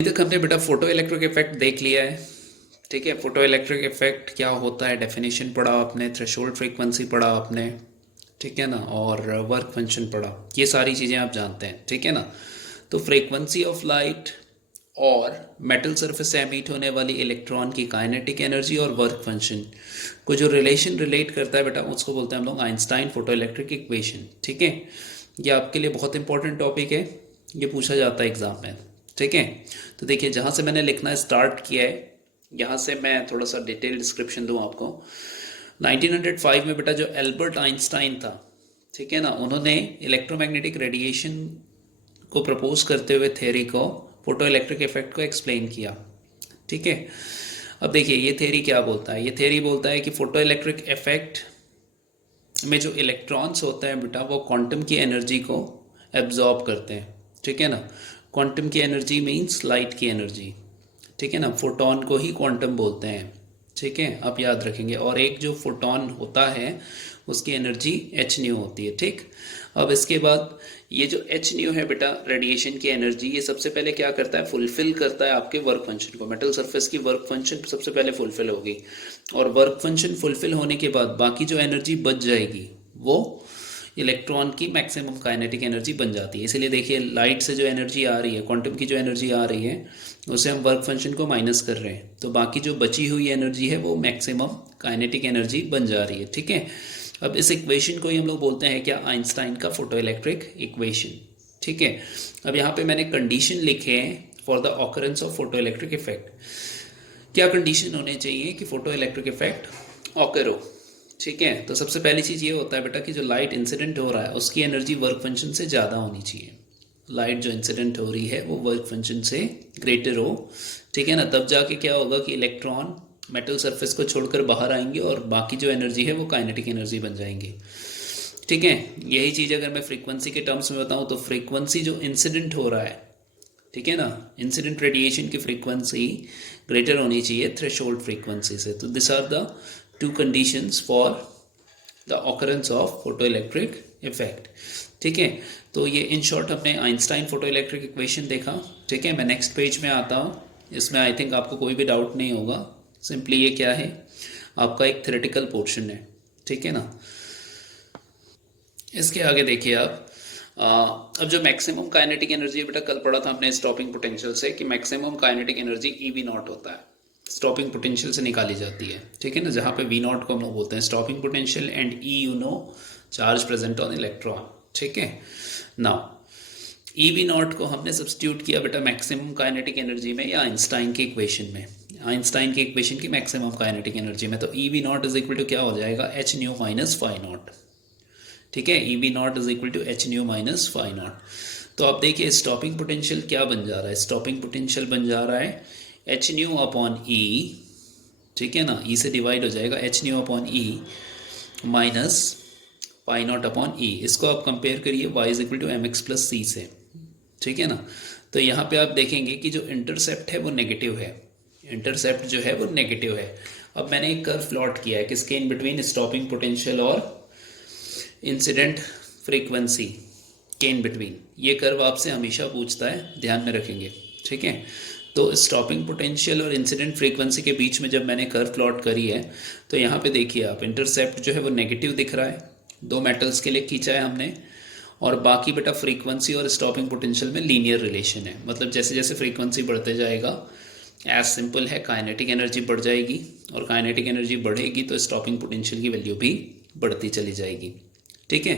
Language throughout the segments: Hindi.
अभी तक हमने बेटा फोटो इलेक्ट्रिक इफेक्ट देख लिया है। ठीक है, फोटो इलेक्ट्रिक इफेक्ट क्या होता है, डेफिनेशन पढ़ा आपने, थ्रेशोल्ड फ्रीक्वेंसी पढ़ा आपने, ठीक है ना, और वर्क फंक्शन पढ़ा। ये सारी चीज़ें आप जानते हैं, ठीक है ना। तो फ्रीक्वेंसी ऑफ लाइट और मेटल सरफेस से एमिट होने वाली इलेक्ट्रॉन की काइनेटिक एनर्जी और वर्क फंक्शन को जो रिलेट करता है बेटा, उसको बोलते हैं हम लोग आइंस्टाइन फोटो इलेक्ट्रिक इक्वेशन। ठीक है, ये आपके लिए बहुत इंपॉर्टेंट टॉपिक है, ये पूछा जाता है एग्जाम में। ठीक है, तो देखिए जहाँ से मैंने लिखना स्टार्ट किया है, यहाँ से मैं थोड़ा सा डिटेल डिस्क्रिप्शन दूँ आपको। 1905 में बेटा जो एल्बर्ट आइंस्टाइन था, ठीक है ना, उन्होंने इलेक्ट्रोमैग्नेटिक रेडिएशन को प्रपोज करते हुए थ्योरी को, फोटो इलेक्ट्रिक इफेक्ट को एक्सप्लेन किया। ठीक है, अब देखिए ये थ्योरी क्या बोलता है। ये थ्योरी बोलता है कि फोटो इलेक्ट्रिक इफेक्ट में जो इलेक्ट्रॉन्स होते हैं बेटा, वो क्वांटम की एनर्जी को एब्जॉर्ब करते हैं। ठीक है ना, क्वांटम की एनर्जी मीन्स लाइट की एनर्जी। ठीक है ना, फोटोन को ही क्वांटम बोलते हैं। ठीक है, आप याद रखेंगे। और एक जो फोटोन होता है उसकी एनर्जी एच न्यू होती है। ठीक, अब इसके बाद ये जो एच न्यू है बेटा, रेडिएशन की एनर्जी, ये सबसे पहले क्या करता है, फुलफिल करता है आपके वर्क फंक्शन को। मेटल सरफेस की वर्क फंक्शन सबसे पहले फुलफिल होगी, और वर्क फंक्शन फुलफिल होने के बाद बाकी जो एनर्जी बच जाएगी वो इलेक्ट्रॉन की मैक्सिमम काइनेटिक एनर्जी बन जाती है। इसीलिए देखिए लाइट से जो एनर्जी आ रही है, क्वांटम की जो एनर्जी आ रही है, उससे हम वर्क फंक्शन को माइनस कर रहे हैं, तो बाकी जो बची हुई एनर्जी है वो मैक्सिमम काइनेटिक एनर्जी बन जा रही है। ठीक है, अब इस इक्वेशन को ही हम लोग बोलते हैं क्या, आइंस्टाइन का फोटो इलेक्ट्रिक इक्वेशन। ठीक है, अब यहाँ पे मैंने कंडीशन लिखे हैं for the occurrence of photo electric effect. क्या कंडीशन होने चाहिए कि फोटो इलेक्ट्रिक इफेक्ट ऑकर हो। ठीक है, तो सबसे पहली चीज़ ये होता है बेटा कि जो लाइट इंसिडेंट हो रहा है उसकी एनर्जी वर्क फंक्शन से ज़्यादा होनी चाहिए। लाइट जो इंसिडेंट हो रही है वो वर्क फंक्शन से ग्रेटर हो। ठीक है ना, तब जाके क्या होगा कि इलेक्ट्रॉन मेटल सरफेस को छोड़कर बाहर आएंगे और बाकी जो एनर्जी है वो काइनेटिक एनर्जी बन जाएंगी। ठीक है, यही चीज़ अगर मैं फ्रीक्वेंसी के टर्म्स में बताऊँ तो फ्रीक्वेंसी जो इंसिडेंट हो रहा है, ठीक है ना, इंसिडेंट रेडिएशन की फ्रीक्वेंसी ग्रेटर होनी चाहिए थ्रेशोल्ड फ्रीक्वेंसी से। तो this are the two conditions for the occurrence of photo electric effect. ठीक है, तो ये इन शॉर्ट हमने आइंस्टाइन फोटो इलेक्ट्रिक इक्वेशन देखा। ठीक है, मैं नेक्स्ट पेज में आता हूँ, इसमें आई थिंक आपको कोई भी डाउट नहीं होगा। सिंपली ये क्या है, आपका एक थ्योरेटिकल पोर्शन है। ठीक है ना, इसके आगे देखिए आप, अब जो मैक्सिमम काइनेटिक एनर्जी बेटा, कल पढ़ा था हमने स्टॉपिंग पोटेंशियल से कि maximum kinetic energy E V not होता है, स्टॉपिंग पोटेंशियल से निकाली जाती है। ठीक है ना, जहाँ पे वी नॉट को हम लोग बोलते हैं stopping potential, and E you know charge present on electron. ठीक है, नाउ ई वी नॉट को हमने सब्सटीट्यूट किया बेटा मैक्सिमम काइनेटिक एनर्जी में या आइंस्टाइन की इक्वेशन में, आइंस्टाइन की इक्वेशन की मैक्सिमम काइनेटिक एनर्जी में। तो E V naught is equal to क्या हो जाएगा, H nu minus phi naught. ठीक है, E V naught is equal to H nu minus phi naught. तो आप देखिए स्टॉपिंग पोटेंशियल क्या बन जा रहा है, स्टॉपिंग पोटेंशियल बन जा रहा है एच न्यू अपॉन ई। ठीक है ना, ई से डिवाइड हो जाएगा H nu upon E minus pi naught upon E. इसको आप कंपेयर करिए Y is equal to M X plus C से। ठीक है ना, तो यहाँ पे आप देखेंगे कि जो इंटरसेप्ट है वो नेगेटिव है, इंटरसेप्ट जो है वो नेगेटिव है। अब मैंने एक कर्व प्लॉट किया है किसके, इन बिटवीन स्टॉपिंग पोटेंशियल और इंसिडेंट फ्रीक्वेंसी के इन बिटवीन। ये कर्व आपसे हमेशा पूछता है, ध्यान में रखेंगे। ठीक है, तो स्टॉपिंग पोटेंशियल और इंसिडेंट फ्रीक्वेंसी के बीच में जब मैंने कर्व प्लॉट करी है, तो यहाँ पे देखिए आप, इंटरसेप्ट जो है वो नेगेटिव दिख रहा है, दो मेटल्स के लिए खींचा है हमने, और बाकी बेटा फ्रीक्वेंसी और स्टॉपिंग पोटेंशियल में लीनियर रिलेशन है। मतलब जैसे जैसे फ्रीक्वेंसी बढ़ते जाएगा, एज सिंपल है, काइनेटिक एनर्जी बढ़ जाएगी, और काइनेटिक एनर्जी बढ़ेगी तो स्टॉपिंग पोटेंशियल की वैल्यू भी बढ़ती चली जाएगी। ठीक है,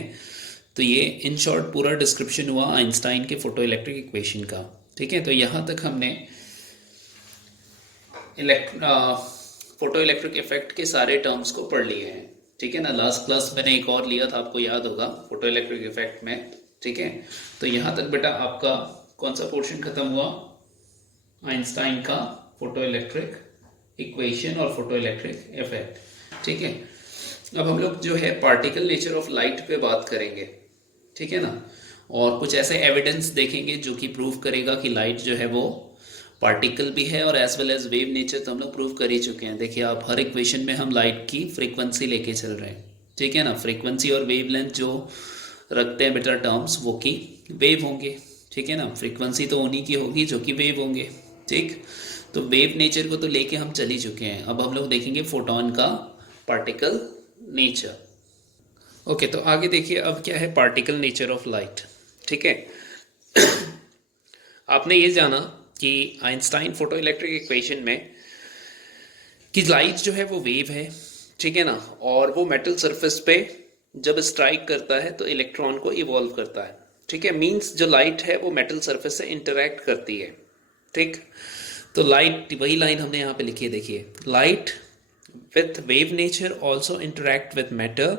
तो ये इन शॉर्ट पूरा डिस्क्रिप्शन हुआ आइंस्टाइन के फोटो इलेक्ट्रिक इक्वेशन का। ठीक है, तो यहाँ तक हमने फोटो इलेक्ट्रिक इफेक्ट के सारे टर्म्स को पढ़ लिए हैं। ठीक है ना, लास्ट क्लास मैंने एक और लिया था, आपको याद होगा, फोटो इलेक्ट्रिक इफेक्ट में। ठीक है, तो यहाँ तक बेटा आपका कौन सा पोर्शन खत्म हुआ, आइंस्टाइन का फोटो इलेक्ट्रिक इक्वेशन और फोटो इलेक्ट्रिक इफेक्ट। ठीक है, अब हम लोग जो है पार्टिकल नेचर ऑफ लाइट पे बात करेंगे। ठीक है ना, और कुछ ऐसे एविडेंस देखेंगे जो कि प्रूव करेगा कि लाइट जो है वो पार्टिकल भी है, और as well as wave nature तो हम लोग प्रूव कर ही चुके हैं। देखिए आप, हर इक्वेशन में हम लाइट की फ्रीक्वेंसी लेके चल रहे हैं। ठीक है ना, फ्रीक्वेंसी और वेव लेंथ जो रखते हैं बेटा टर्म्स, वो की वेव होंगे। ठीक है ना, फ्रीक्वेंसी तो उन्हीं की होगी जो कि वेव होंगे। ठीक। तो वेव नेचर को तो लेके हम चल ही चुके हैं, अब हम लोग देखेंगे फोटोन का पार्टिकल नेचर। ओके, तो आगे देखिए अब क्या है पार्टिकल नेचर ऑफ लाइट। ठीक है, आपने ये जाना कि आइंस्टाइन फोटो इलेक्ट्रिक इक्वेशन में कि लाइट जो है वो वेव है, ठीक है ना, और वो मेटल सरफेस पे जब स्ट्राइक करता है तो इलेक्ट्रॉन को इवॉल्व करता है। ठीक है, मींस जो लाइट है वो मेटल सरफेस से इंटरेक्ट करती है। ठीक, तो लाइट वही लाइन हमने यहाँ पे लिखी है, देखिए, light with wave nature also interact with matter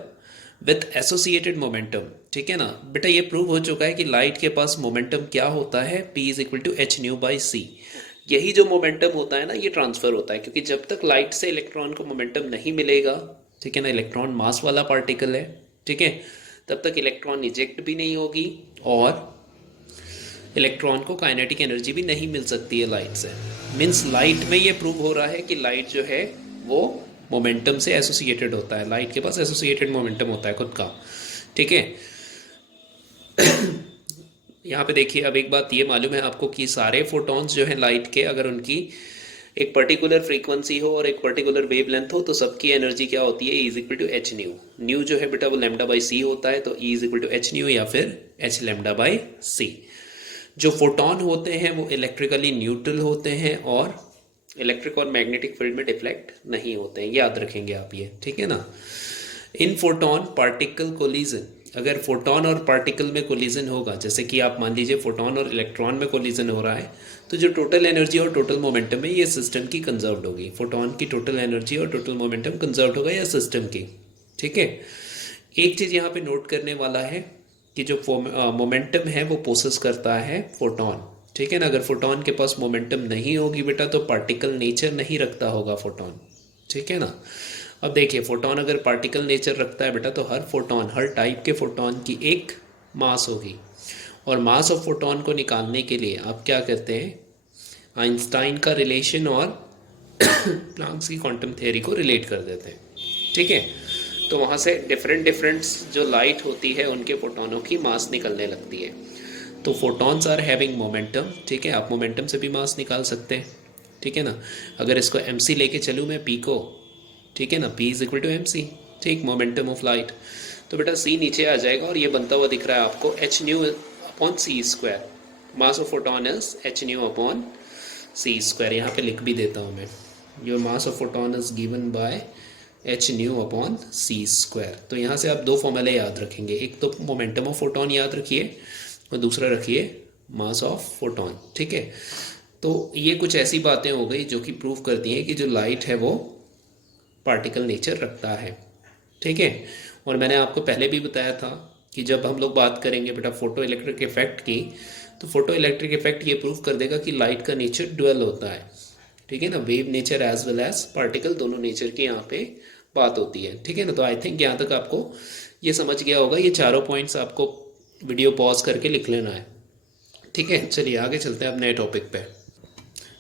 with associated momentum. ठीक है ना बेटा, ये प्रूव हो चुका है कि लाइट के पास मोमेंटम क्या होता है, P is equal to H nu by C. यही जो मोमेंटम होता है ना, ये ट्रांसफर होता है, क्योंकि जब तक लाइट से इलेक्ट्रॉन को मोमेंटम नहीं मिलेगा, ठीक है ना, इलेक्ट्रॉन मास वाला पार्टिकल है, ठीक है, तब तक इलेक्ट्रॉन इजेक्ट भी नहीं होगी और इलेक्ट्रॉन को काइनेटिक एनर्जी भी नहीं मिल सकती है लाइट से। मीन्स लाइट में ये प्रूव हो रहा है कि लाइट जो है वो मोमेंटम से एसोसिएटेड होता है, लाइट के पास एसोसिएटेड मोमेंटम होता है खुद का। ठीक है, यहाँ पे देखिए, अब एक बात ये मालूम है आपको कि सारे फोटॉन्स जो है लाइट के, अगर उनकी एक पर्टिकुलर फ्रीक्वेंसी हो और एक पर्टिकुलर वेव लेंथ हो तो सबकी एनर्जी क्या होती है, E is equal to H nu. Nu जो है बेटा वो लैम्डा बाई सी होता है, तो E is equal to H nu या फिर एच लैम्डा बाई सी। जो फोटॉन होते हैं वो इलेक्ट्रिकली न्यूट्रल होते हैं और इलेक्ट्रिक और मैग्नेटिक फील्ड में डिफ्लेक्ट नहीं होते हैं, याद रखेंगे आप ये। ठीक है ना, इन फोटॉन पार्टिकल कोलिजन, अगर फोटॉन और पार्टिकल में कोलिजन होगा, जैसे कि आप मान लीजिए फोटॉन और इलेक्ट्रॉन में कोलिजन हो रहा है, तो जो टोटल एनर्जी और टोटल मोमेंटम है ये सिस्टम की कंजर्व्ड होगी। फोटॉन की टोटल एनर्जी और टोटल मोमेंटम कंजर्व्ड होगा या सिस्टम की। ठीक है, एक चीज़ यहाँ पे नोट करने वाला है कि जो मोमेंटम है वो पोसेस करता है फोटॉन। ठीक है ना, अगर फोटॉन के पास मोमेंटम नहीं होगी बेटा तो पार्टिकल नेचर नहीं रखता होगा फोटॉन। ठीक है ना, अब देखिए, फोटॉन अगर पार्टिकल नेचर रखता है बेटा तो हर फोटॉन, हर टाइप के फोटॉन की एक मास होगी, और मास ऑफ फोटॉन को निकालने के लिए आप क्या करते हैं, आइंस्टाइन का रिलेशन और प्लैंक्स की क्वांटम थ्योरी को रिलेट कर देते हैं। ठीक है, तो वहाँ से डिफरेंट जो लाइट होती है उनके फोटॉनों की मास निकलने लगती है। तो फोटॉन्स आर हैविंग मोमेंटम। ठीक है, आप मोमेंटम से भी मास निकाल सकते हैं। ठीक है ना, अगर इसको mc लेके चलूँ मैं p को, ठीक है ना, P is equal to M C, ठीक, मोमेंटम ऑफ लाइट, तो बेटा C नीचे आ जाएगा और ये बनता हुआ दिख रहा है आपको H nu upon C square. Mass of photon is H nu upon C square, यहाँ पे लिख भी देता हूँ मैं, your mass of photon is given by H nu upon C square. तो यहाँ से आप दो फॉर्मूले याद रखेंगे, एक तो मोमेंटम ऑफ फोटॉन याद रखिए और दूसरा रखिए मास ऑफ फोटॉन। ठीक है, तो ये कुछ ऐसी बातें हो गई जो कि प्रूव करती हैं कि जो लाइट है वो पार्टिकल नेचर रखता है। ठीक है, और मैंने आपको पहले भी बताया था कि जब हम लोग बात करेंगे बेटा फोटो इलेक्ट्रिक इफेक्ट की, तो फोटो इलेक्ट्रिक इफेक्ट ये प्रूव कर देगा कि लाइट का नेचर ड्यूअल होता है। ठीक है ना, wave nature as well as particle, दोनों नेचर की यहाँ पे बात होती है। ठीक है ना, तो आई थिंक यहाँ तक आपको ये समझ गया होगा। ये चारों पॉइंट्स आपको वीडियो पॉज करके लिख लेना है। ठीक है, चलिए आगे चलते हैं अब नए टॉपिक पे।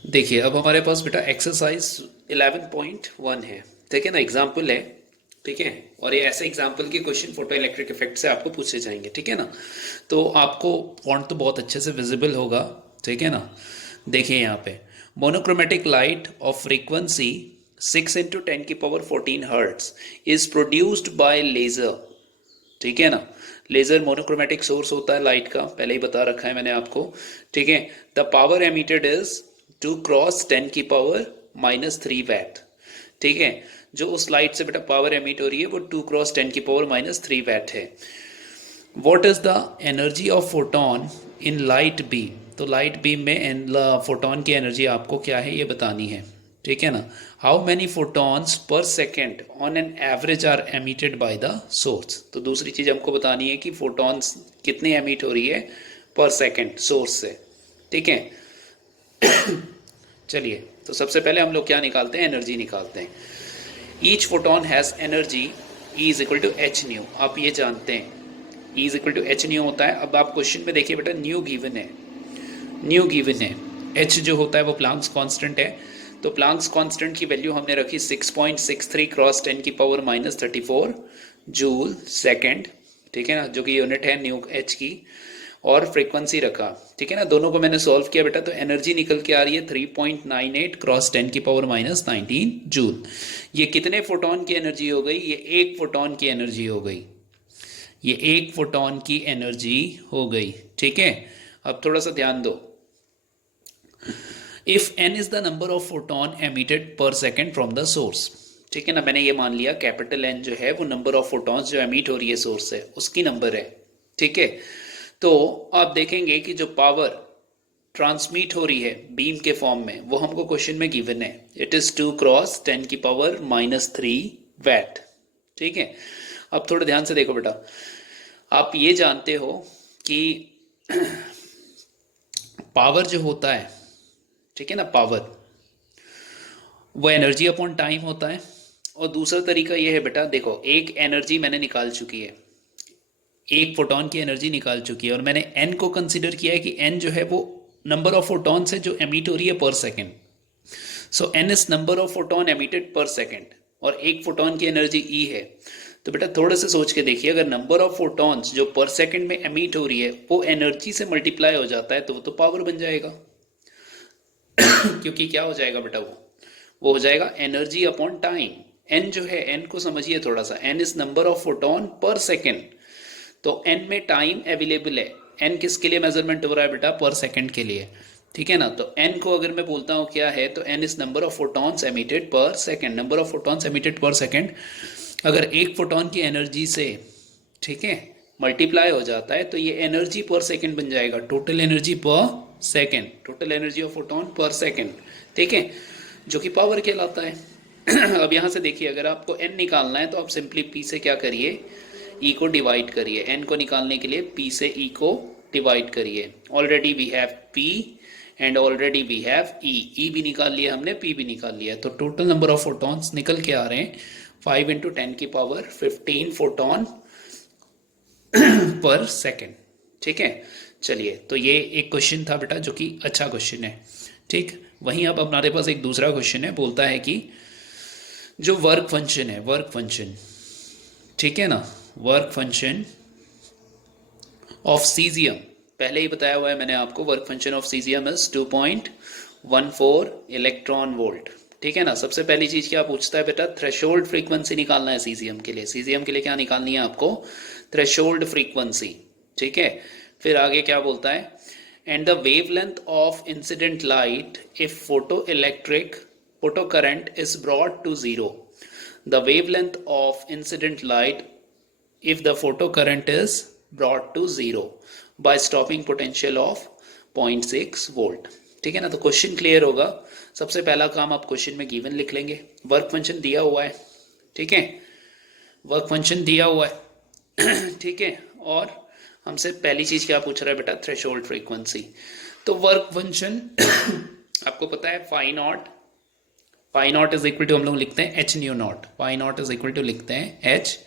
देखिए, अब हमारे पास बेटा एक्सरसाइज 11.1 है। ठीक है ना, एग्जाम्पल है। ठीक है, और ये ऐसे एग्जाम्पल के क्वेश्चन फोटो इलेक्ट्रिक इफेक्ट से आपको पूछे जाएंगे। ठीक है ना, तो आपको फॉन्ट तो बहुत अच्छे से विजिबल होगा। ठीक है ना, देखिए यहाँ पे monochromatic light of frequency 6 × 10⁻14 hertz is produced by laser. ठीक है ना, लेजर मोनोक्रोमेटिक सोर्स होता है लाइट का, पहले ही बता रखा है मैंने आपको। ठीक है, the power emitted is 2 × 10⁻³ watt. ठीक है, जो उस लाइट से बेटा पावर एमिट हो रही है वो 2 × 10⁻³ वैट है। What is the energy of photon in light beam? तो लाइट बीम में फोटॉन की एनर्जी आपको क्या है ये बतानी है। ठीक है ना, how many photons per second on an average are emitted by the source? तो दूसरी चीज हमको बतानी है कि फोटॉन्स कितनी एमिट हो रही है पर सेकेंड सोर्स से। ठीक है, चलिए, तो सबसे पहले हम लोग क्या निकालते हैं, एनर्जी निकालते हैं। Each photon has energy E is equal to H nu, आप ये जानते हैं E is equal to H nu होता है। अब आप क्वेश्चन में देखिए बेटा, न्यू गिवन है, न्यू गिवन है, H जो होता है वो प्लांक्स कांस्टेंट है, तो प्लांक्स कांस्टेंट की वैल्यू हमने रखी 6.63 × 10⁻³ जूल सेकेंड। ठीक है ना, जो कि यूनिट है न्यू H की, और फ्रीक्वेंसी रखा, ठीक है ना, दोनों को मैंने सॉल्व किया बेटा, तो एनर्जी निकल के आ रही है 3.98 क्रॉस 10⁻⁻19 जूल। ये कितने फोटोन की एनर्जी हो गई? ये एक फोटोन की एनर्जी हो गई, ये एक फोटोन की एनर्जी हो गई, ठीक है। अब थोड़ा सा ध्यान दो, if n is the number of photon emitted per second from the source, ठीक है ना, मैंने ये मान लिया कैपिटल N जो है वो नंबर ऑफ फोटॉन्स जो एमिट हो रही है सोर्स से उसकी नंबर है, ठीक है। तो आप देखेंगे कि जो पावर ट्रांसमिट हो रही है बीम के फॉर्म में वो हमको क्वेश्चन में गिवन है, इट इज 2 क्रॉस 10⁻³ वैट, ठीक है। अब थोड़ा ध्यान से देखो बेटा, आप ये जानते हो कि पावर जो होता है, ठीक है ना, पावर वो एनर्जी अपॉन टाइम होता है। और दूसरा तरीका ये है बेटा, देखो एक एनर्जी मैंने निकाल चुकी है, एक फोटोन की एनर्जी निकाल चुकी है, और मैंने एन को कंसिडर किया है कि एन जो है वो नंबर ऑफ फोटॉन से जो एमिट हो रही है per second. So N is number of photon emitted per second, और एक फोटोन की एनर्जी ई है। तो बेटा थोड़ा सा सोच के देखिए, अगर नंबर ऑफ फोटॉन्स जो पर सेकेंड में एमिट हो रही है वो एनर्जी से मल्टीप्लाई हो जाता है तो वो तो पावर बन जाएगा क्योंकि क्या हो जाएगा बेटा, वो हो जाएगा एनर्जी अपॉन टाइम। एन जो है, एन को समझिए थोड़ा सा, N is number of photon per second, तो एन में टाइम अवेलेबल है। एन किसके लिए मेजरमेंट हो रहा है बेटा? पर सेकेंड के लिए, ठीक है ना। तो एन को अगर मैं बोलता हूँ क्या है, तो N is number of photons emitted per second, number of photons emitted per second. अगर एक फोटोन की एनर्जी से, ठीक है, मल्टीप्लाई हो जाता है तो ये एनर्जी पर सेकेंड बन जाएगा, टोटल एनर्जी पर second, total energy of photon per second, ठीक है, जो कि पावर कहलाता है। अब यहाँ से देखिए, अगर आपको n निकालना है तो आप सिंपली p से क्या करिए, e को डिवाइड करिए। n को निकालने के लिए p से e को डिवाइड करिए। Already we have p and already we have e, e भी निकाल लिया हमने, p भी निकाल लिया, तो टोटल नंबर ऑफ फोटॉन्स निकल के आ रहे हैं 5 × 10⁻15 फोटोन पर सेकेंड, ठीक है। चलिए, तो ये एक क्वेश्चन था बेटा जो कि अच्छा क्वेश्चन है, ठीक। वहीं अब हमारे पास एक दूसरा क्वेश्चन है, बोलता है कि जो वर्क फंक्शन है, वर्क फंक्शन, ठीक है ना, वर्क फंक्शन ऑफ सीजियम, पहले ही बताया हुआ है मैंने आपको, work function of caesium is 2.14 electron volt, ठीक है ना। सबसे पहली चीज क्या पूछता है बेटा, थ्रेशोल्ड फ्रीक्वेंसी निकालना है सीजियम के लिए। सीजियम के लिए क्या निकालनी है आपको? थ्रेशोल्ड फ्रीक्वेंसी, ठीक है। फिर आगे क्या बोलता है, and the wavelength of incident light if photo current is brought to zero, the wavelength of incident light if the photo current is brought to zero by stopping potential of 0.6 volt, ठीक है ना। तो क्वेश्चन क्लियर होगा। सबसे पहला काम आप क्वेश्चन में गिवन लिख लेंगे, वर्क फंक्शन दिया हुआ है, ठीक है, वर्क फंक्शन दिया हुआ है ठीक है। और हमसे पहली चीज क्या पूछ रहा है बेटा, थ्रेशोल्ड फ्रीक्वेंसी। तो वर्क फंक्शन आपको पता है pi naught is equal to हम लोग लिखते हैं H nu naught, pi naught is equal to लिखते हैं एच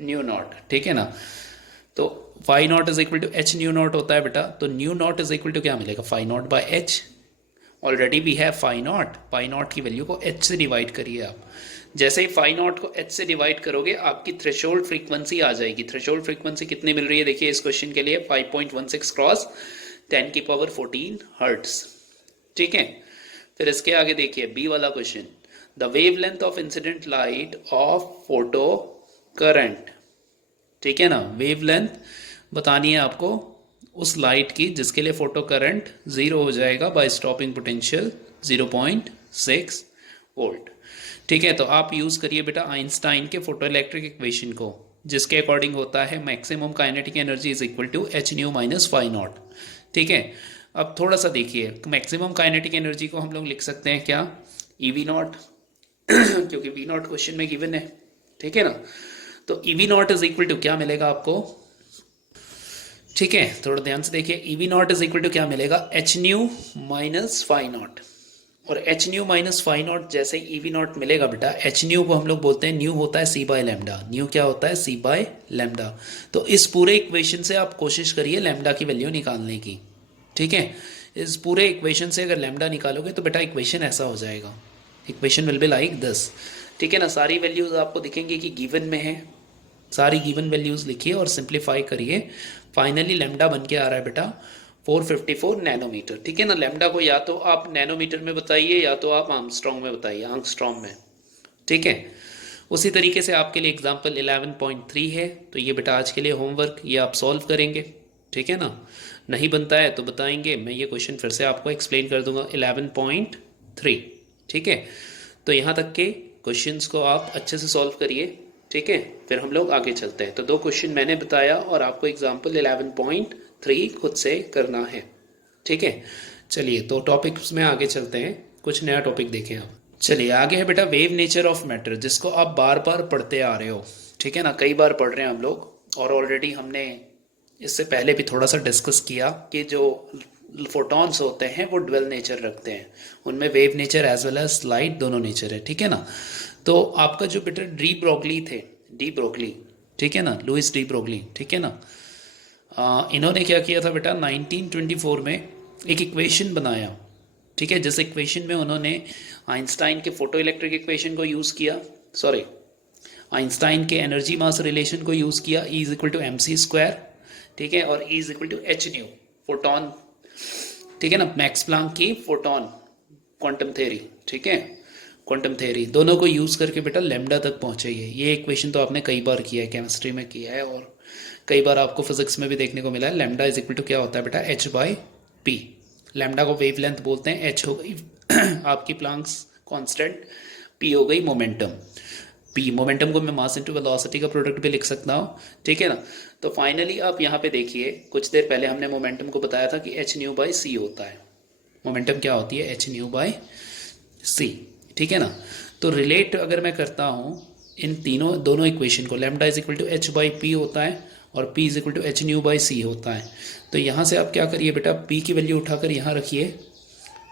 न्यू नॉट, ठीक है ना। तो phi naught is equal to H nu naught होता है बेटा, तो nu naught is equal to क्या मिलेगा, phi naught by H. Already we have phi naught, pi naught की वैल्यू को एच से डिवाइड करिए आप। जैसे ही फाई नॉट को एच से डिवाइड करोगे आपकी थ्रेशोल्ड फ्रीक्वेंसी आ जाएगी। थ्रेशोल्ड फ्रीक्वेंसी कितनी मिल रही है, देखिए इस क्वेश्चन के लिए 5.16 क्रॉस 10⁻14 हर्ट्ज, ठीक है। फिर इसके आगे देखिए बी वाला question, the wavelength of incident light of photo current, ठीक है ना। वेवलेंथ बतानी है आपको उस लाइट की जिसके लिए फोटो करंट 0 हो जाएगा बाय स्टॉपिंग पोटेंशियल 0.6 वोल्ट, ठीक है। तो आप यूज करिए बेटा आइंस्टाइन के फोटो इलेक्ट्रिक इक्वेशन को, जिसके अकॉर्डिंग होता है maximum kinetic energy is equal to H nu minus phi naught, ठीक है। अब थोड़ा सा देखिए, मैक्सिमम काइनेटिक एनर्जी को हम लोग लिख सकते हैं क्या, ई वी नॉट क्योंकि वी नॉट क्वेश्चन में गिवन है, ठीक है ना। तो E V naught is equal to क्या मिलेगा आपको, ठीक है, थोड़ा ध्यान से देखिए, E V naught is equal to क्या मिलेगा, H nu minus phi naught. और H nu minus phi naught जैसे ई वी नॉट मिलेगा बेटा, एच न्यू को हम लोग बोलते हैं, न्यू होता है सी बाय लैम्डा, न्यू क्या होता है, सी बाय लैम्डा। तो इस पूरे इक्वेशन से आप कोशिश करिए लैम्डा की वैल्यू निकालने की, ठीक है। इस पूरे इक्वेशन से अगर लैम्डा निकालोगे तो बेटा इक्वेशन ऐसा हो जाएगा, equation will be like this, ठीक है ना। सारी वैल्यूज आपको दिखेंगी कि गिवन में है, सारी गिवन वैल्यूज़ लिखिए और सिंप्लीफाई करिए। फाइनली लैम्डा बन के आ रहा है बेटा 454 नैनोमीटर। ठीक है ना। लैम्डा को या तो आप नैनोमीटर में बताइए या तो आप आर्मस्ट्रॉन्ग में बताइए, आर्मस्ट्रॉन्ग में। ठीक है। उसी तरीके से आपके लिए एग्जाम्पल 11.3 है, तो ये बेटा आज के लिए होमवर्क, ये आप सॉल्व करेंगे। ठीक है ना। नहीं बनता है तो बताएंगे, मैं ये क्वेश्चन फिर से आपको एक्सप्लेन कर दूंगा। 11.3। ठीक है। तो यहाँ तक के क्वेश्चंस को आप अच्छे से सॉल्व करिए। ठीक है। फिर हम लोग आगे चलते हैं। तो 2 क्वेश्चन मैंने बताया और आपको एग्जाम्पल 11.3 खुद से करना है। ठीक है। चलिए तो टॉपिक्स में आगे चलते हैं, कुछ नया टॉपिक देखें आप। चलिए आगे है बेटा वेव नेचर ऑफ मैटर, जिसको आप बार बार पढ़ते आ रहे हो। ठीक है ना। कई बार पढ़ रहे हैं हम लोग, और ऑलरेडी हमने इससे पहले भी थोड़ा सा डिस्कस किया कि जो फोटॉन्स होते हैं वो ड्वेल नेचर रखते हैं, उनमें wave nature as well as light दोनों नेचर है। ठीक है ना। तो आपका जो बेटा डी ब्रोगली थे, डी ब्रोगली, ठीक है ना, लुइस डी ब्रोगली, ठीक है ना, इन्होंने क्या किया था बेटा 1924 में एक इक्वेशन बनाया। ठीक है। जिस इक्वेशन में उन्होंने आइंस्टाइन के फोटो इलेक्ट्रिक इक्वेशन को यूज़ किया, सॉरी आइंस्टाइन के एनर्जी मास रिलेशन को यूज़ किया, E is equal to M C square. ठीक है। और E is equal to H nu, photon. ठीक है ना। मैक्स प्लांक की फोटोन क्वांटम थ्योरी। ठीक है। क्वांटम थ्योरी दोनों को यूज़ करके बेटा लैम्डा तक पहुँचे। ये इक्वेशन तो आपने कई बार किया है, केमिस्ट्री में किया है और कई बार आपको फिजिक्स में भी देखने को मिला है। लैम्डा इज इक्वल टू क्या होता है बेटा एच बाई पी। लैम्डा को वेवलेंथ बोलते हैं, एच हो गई आपकी प्लांक्स कांस्टेंट, पी हो गई मोमेंटम। पी मोमेंटम को मैं मास इनटू वेलोसिटी का प्रोडक्ट भी लिख सकता हूँ। ठीक है ना। तो फाइनली आप यहाँ पे देखिए, कुछ देर पहले हमने मोमेंटम को बताया था कि एच न्यू बाई सी होता है। मोमेंटम क्या होती है? एच न्यू बाई सी। ठीक है ना। तो रिलेट अगर मैं करता हूँ इन दोनों इक्वेशन को, lambda is equal to H by P होता है और p is equal to H nu by C होता है। तो यहाँ से आप क्या करिए बेटा, p की वैल्यू उठाकर यहाँ रखिए।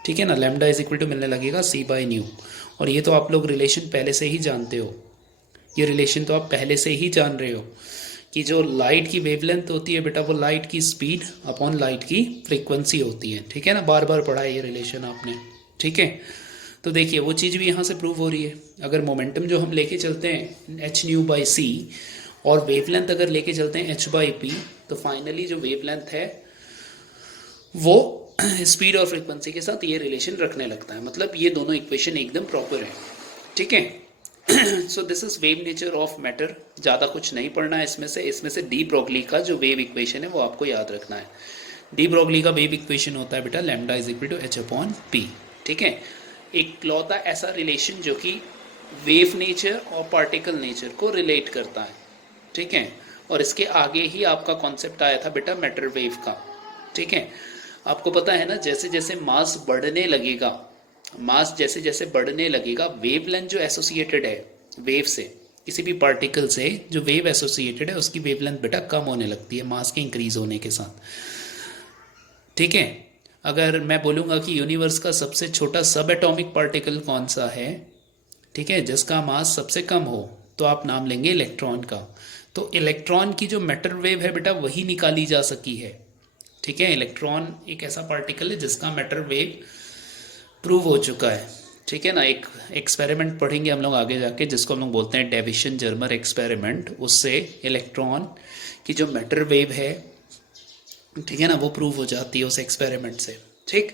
ठीक है ना। लैम्डा इज इक्वल टू मिलने लगेगा c बाई न्यू। और ये तो आप लोग रिलेशन पहले से ही जानते हो, ये रिलेशन तो आप पहले से ही जान रहे हो कि जो लाइट की वेवलेंथ होती है बेटा वो लाइट की स्पीड अपॉन लाइट की फ्रीक्वेंसी होती है। ठीक है ना। बार बार पढ़ा है ये रिलेशन आपने। ठीक है। तो देखिए वो चीज़ भी यहाँ से प्रूव हो रही है। अगर मोमेंटम जो हम लेके चलते हैं एच न्यू बाई सी और वेवलेंथ अगर लेके चलते हैं एच बाई पी, तो फाइनली जो वेवलेंथ है वो स्पीड और फ्रीक्वेंसी के साथ ये रिलेशन रखने लगता है। मतलब ये दोनों इक्वेशन एकदम प्रॉपर है। ठीक है। So this is wave nature of matter. ज़्यादा कुछ नहीं पढ़ना है इसमें से डी ब्रोगली का जो वेव इक्वेशन है वो आपको याद रखना है। डी ब्रोगली का वेव इक्वेशन होता है बेटा lambda is equal to H upon P. ठीक है। एक लौता ऐसा रिलेशन जो कि वेव नेचर और पार्टिकल नेचर को रिलेट करता है। ठीक है। और इसके आगे ही आपका कॉन्सेप्ट आया था बेटा मैटर वेव का। ठीक है। आपको पता है ना, जैसे जैसे मास बढ़ने लगेगा, मास जैसे जैसे बढ़ने लगेगा, वेवलेंथ जो एसोसिएटेड है वेव से, किसी भी पार्टिकल से जो वेव एसोसिएटेड है उसकी वेवलेंथ बेटा कम होने लगती है मास के इंक्रीज होने के साथ। ठीक है। अगर मैं बोलूँगा कि यूनिवर्स का सबसे छोटा सब एटॉमिक पार्टिकल कौन सा है, ठीक है, जिसका मास सबसे कम हो, तो आप नाम लेंगे इलेक्ट्रॉन का। तो इलेक्ट्रॉन की जो मैटर वेव है बेटा वही निकाली जा सकी है। ठीक है। इलेक्ट्रॉन एक ऐसा पार्टिकल है जिसका मैटर वेव प्रूव हो चुका है। ठीक है ना। एक एक्सपेरिमेंट पढ़ेंगे हम लोग आगे जाके जिसको हम लोग बोलते हैं डेविशन जर्मर एक्सपेरिमेंट। उससे इलेक्ट्रॉन की जो मैटर वेव है, ठीक है ना, वो प्रूव हो जाती है उस एक्सपेरिमेंट से। ठीक।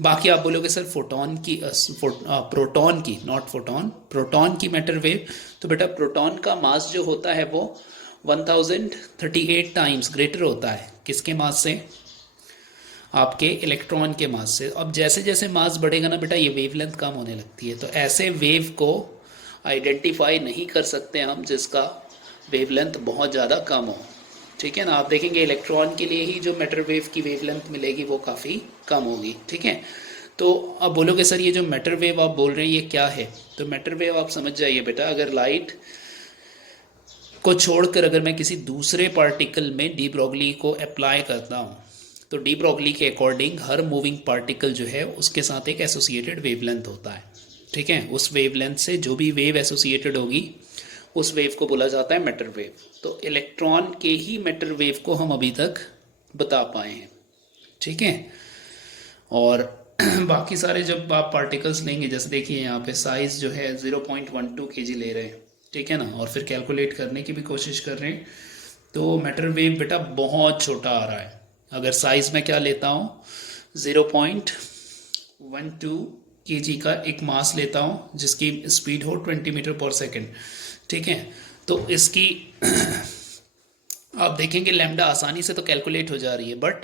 बाकी आप बोलोगे सर फोटोन की प्रोटॉन की, नॉट फोटोन, प्रोटॉन की मैटर वेव, तो बेटा प्रोटॉन का मास जो होता है वो 1038 टाइम्स ग्रेटर होता है किसके मास से? आपके इलेक्ट्रॉन के मास से। अब जैसे जैसे मास बढ़ेगा ना बेटा ये वेवलेंथ कम होने लगती है। तो ऐसे वेव को आइडेंटिफाई नहीं कर सकते हम जिसका वेवलेंथ बहुत ज़्यादा कम हो। ठीक है ना। आप देखेंगे इलेक्ट्रॉन के लिए ही जो मैटर वेव की वेवलेंथ मिलेगी वो काफ़ी कम होगी। ठीक है। तो अब बोलोगे सर ये जो मैटर वेव आप बोल रहे हैं ये क्या है? तो मैटर वेव आप समझ जाइए बेटा, अगर लाइट को छोड़कर अगर मैं किसी दूसरे पार्टिकल में डी ब्रोगली को अप्लाई करता हूँ, तो डी ब्रोगली के अकॉर्डिंग हर मूविंग पार्टिकल जो है उसके साथ एक एसोसिएटेड वेवलेंथ होता है। ठीक है। उस वेवलेंथ से जो भी वेव एसोसिएटेड होगी उस वेव को बोला जाता है मैटर वेव। तो इलेक्ट्रॉन के ही मैटर वेव को हम अभी तक बता पाए हैं। ठीक है। और बाकी सारे जब आप पार्टिकल्स लेंगे, जैसे देखिए यहाँ पे साइज जो है 0.12 kg ले रहे हैं। ठीक है ना, और फिर कैलकुलेट करने की भी कोशिश कर रहे हैं। तो मैटर वेव बेटा बहुत छोटा आ रहा है। अगर साइज में क्या लेता हूँ, 0.12 kg का एक मास लेता हूँ जिसकी स्पीड हो 20 मीटर पर सेकेंड, ठीक है। तो इसकी आप देखेंगे लैम्डा आसानी से तो कैलकुलेट हो जा रही है, बट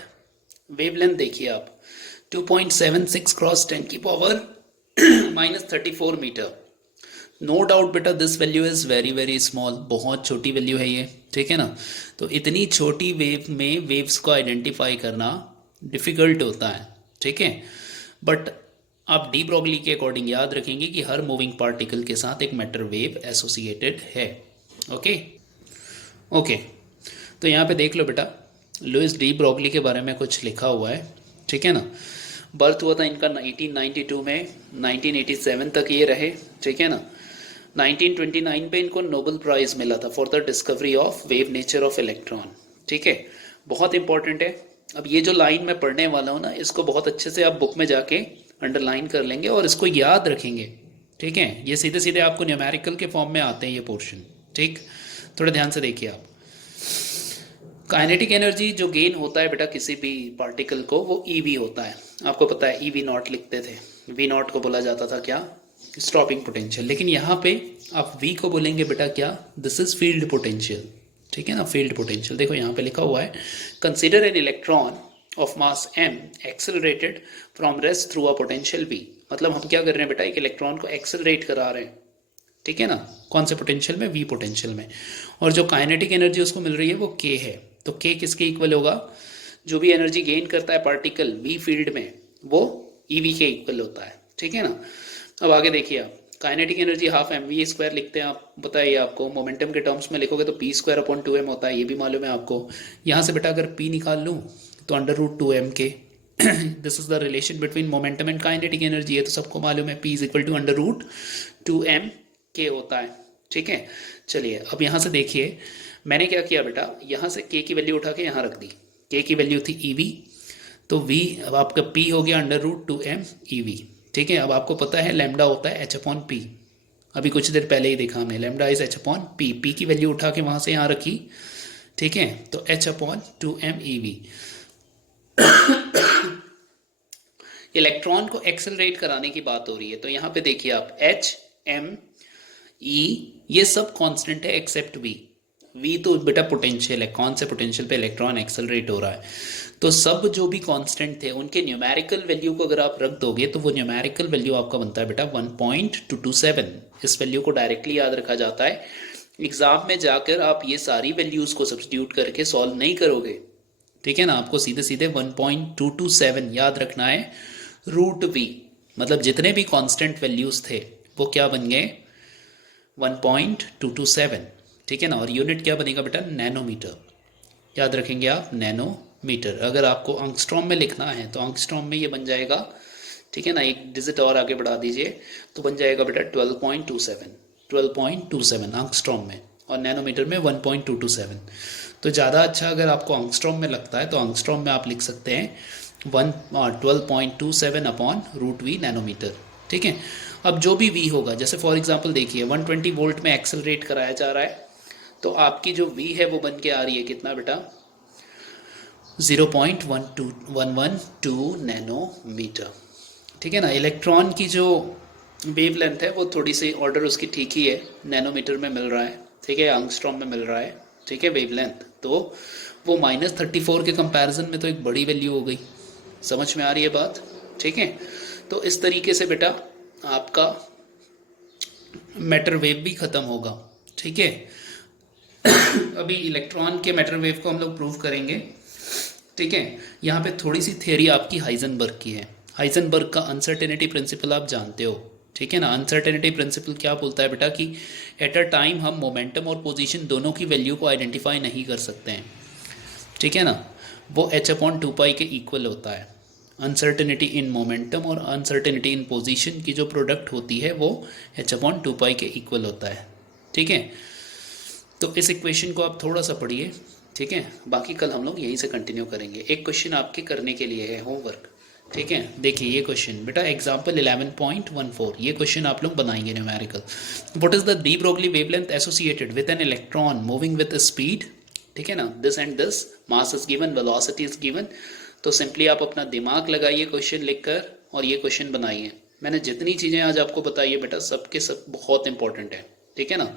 वेवलेंथ देखिए आप, 2.76 क्रॉस 10 की पावर -34 मीटर। नो डाउट बेटा this value is very very small, बहुत छोटी वैल्यू है ये, ठीक है ना। तो इतनी छोटी वेव में वेव्स को आइडेंटिफाई करना डिफ़िकल्ट होता है, ठीक है। बट आप डी ब्रोगली के अकॉर्डिंग याद रखेंगे कि हर मूविंग पार्टिकल के साथ एक मैटर वेव एसोसिएटेड है। ओके ओके, तो यहाँ पे देख लो बेटा, लुइस डी ब्रोगली के बारे में कुछ लिखा हुआ है, ठीक है ना। बर्थ हुआ था इनका 1892 में, 1987 तक ये रहे, ठीक है ना। 1929 पे इनको नोबेल प्राइज मिला था for the discovery of wave nature of electron, ठीक है। बहुत इंपॉर्टेंट है। अब ये जो लाइन मैं पढ़ने वाला हूँ ना, इसको बहुत अच्छे से आप बुक में जाके अंडरलाइन कर लेंगे और इसको याद रखेंगे, ठीक है। ये सीधे सीधे आपको न्यूमेरिकल के फॉर्म में आते हैं ये पोर्शन, ठीक। थोड़ा ध्यान से देखिए आप। काइनेटिक एनर्जी जो गेन होता है बेटा किसी भी पार्टिकल को, वो ईवी होता है। आपको पता है ईवी नॉट लिखते थे, वी नॉट को बोला जाता था क्या, स्टॉपिंग पोटेंशियल। लेकिन यहाँ पे आप वी को बोलेंगे बेटा क्या, दिस इज फील्ड पोटेंशियल, ठीक है ना। फील्ड पोटेंशियल देखो यहाँ पे लिखा हुआ है, consider an electron of mass m accelerated from rest through a potential v। मतलब हम क्या कर रहे हैं बेटा, एक इलेक्ट्रॉन को एक्सेलरेट करा रहे हैं, ठीक है ना। कौन से पोटेंशियल में, वी पोटेंशियल में। और जो काइनेटिक एनर्जी उसको मिल रही है वो k है। तो k किसके इक्वल होगा, जो भी एनर्जी गेन करता है पार्टिकल v फील्ड में, वो ev के इक्वल होता है, ठीक है ना। अब आगे देखिए आप, काइनेटिक एनर्जी हाफ mv² लिखते हैं आप, बताइए आपको मोमेंटम के टर्म्स में लिखोगे तो p²/2m होता है, ये भी मालूम है आपको। यहाँ से बेटा अगर p निकाल लूँ तो √2m के this is the relation between momentum and kinetic energy, है तो सबको मालूम है, p = √2m के होता है, ठीक है। चलिए अब यहाँ से देखिए, मैंने क्या किया बेटा, यहाँ से k की वैल्यू उठा के यहाँ रख दी। k की वैल्यू थी ev, तो v अब आपका p हो गया √2m ev, ठीक है। अब आपको पता है लैम्डा होता है h/p, अभी कुछ देर पहले ही देखा हमने, लैम्डा इज h/p। p की वैल्यू उठा के वहाँ से यहाँ रखी, ठीक है। तो h/2m ev। इलेक्ट्रॉन को एक्सेलरेट कराने की बात हो रही है, तो यहाँ पे देखिए आप, h m e ये सब कांस्टेंट है एक्सेप्ट v। v तो बेटा पोटेंशियल है, कौन से पोटेंशियल पे इलेक्ट्रॉन एक्सेलरेट हो रहा है। तो सब जो भी कांस्टेंट थे उनके न्यूमेरिकल वैल्यू को अगर आप रख दोगे तो वो न्यूमेरिकल वैल्यू आपका बनता है बेटा 1.227। इस वैल्यू को डायरेक्टली याद रखा जाता है। एग्जाम में जाकर आप ये सारी वैल्यूज को सब्स्टिट्यूट करके सॉल्व नहीं करोगे, ठीक है ना। आपको सीधे सीधे 1.227 याद रखना है, √v। मतलब जितने भी कांस्टेंट वैल्यूज थे वो क्या बन गए, 1.227, ठीक है ना। और यूनिट क्या बनेगा बेटा, नैनोमीटर, याद रखेंगे आप, नैनोमीटर। अगर आपको एंगस्ट्रॉम में लिखना है तो एंगस्ट्रॉम में ये बन जाएगा, ठीक है ना, एक डिजिट और आगे बढ़ा दीजिए तो बन जाएगा बेटा 12.27 एंगस्ट्रॉम में, और नैनोमीटर में 1.227। तो ज़्यादा अच्छा अगर आपको एंगस्ट्रॉम में लगता है तो एंगस्ट्रॉम में आप लिख सकते हैं 12.27/√v नैनोमीटर, ठीक है। अब जो भी v होगा, जैसे फॉर एग्जांपल देखिए 120 वोल्ट में एक्सेलरेट कराया जा रहा है, तो आपकी जो v है वो बन के आ रही है कितना बेटा, 0.112 नैनोमीटर, ठीक है ना। इलेक्ट्रॉन की जो वेवलेंथ है वो थोड़ी सी ऑर्डर उसकी ठीक ही है, नैनोमीटर में मिल रहा है, ठीक है, एंगस्ट्रॉम में मिल रहा है, ठीक है, वेवलेंथ। तो वो -34 के कंपैरिजन में तो एक बड़ी वैल्यू हो गई, समझ में आ रही है बात, ठीक है। तो इस तरीके से बेटा आपका मैटर वेव भी ख़त्म होगा, ठीक है। अभी इलेक्ट्रॉन के मैटर वेव को हम लोग प्रूव करेंगे, ठीक है। यहाँ पे थोड़ी सी थ्योरी आपकी हाइजेनबर्ग की है। हाइजेनबर्ग का अनसर्टेनिटी प्रिंसिपल आप जानते हो, ठीक है ना। अनसर्टेनिटी प्रिंसिपल क्या बोलता है बेटा कि एट अ टाइम हम मोमेंटम और पोजीशन दोनों की वैल्यू को आइडेंटिफाई नहीं कर सकते हैं, ठीक है ना। वो h/2π के इक्वल होता है। अनसर्टेनिटी इन मोमेंटम और अनसर्टेनिटी इन पोजीशन की जो प्रोडक्ट होती है वो h/2π के इक्वल होता है, ठीक है। तो इस इक्वेशन को आप थोड़ा सा पढ़िए, ठीक है। बाकी कल हम लोग यहीं से कंटिन्यू करेंगे। एक क्वेश्चन आपके करने के लिए है होमवर्क, ठीक है, देखिए ये क्वेश्चन बेटा एग्जाम्पल 11.14, ये क्वेश्चन आप लोग बनाएंगे numerical. What is the de Broglie wavelength associated with an electron moving with speed, ठीक है ना, this and this, mass is given, velocity is given. तो सिंपली आप अपना दिमाग लगाइए क्वेश्चन लिखकर और ये क्वेश्चन बनाइए। मैंने जितनी चीज़ें आज आपको बताई है बेटा सबके सब बहुत इंपॉर्टेंट है, ठीक है ना।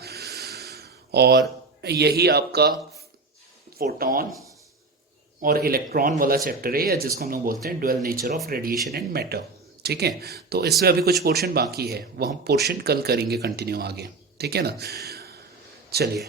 और यही आपका फोटोन और इलेक्ट्रॉन वाला चैप्टर है, या जिसको हम लोग बोलते हैं dual nature of radiation and matter, ठीक है। तो इसमें अभी कुछ पोर्शन बाकी है, वो हम पोर्शन कल करेंगे कंटिन्यू आगे, ठीक है ना। चलिए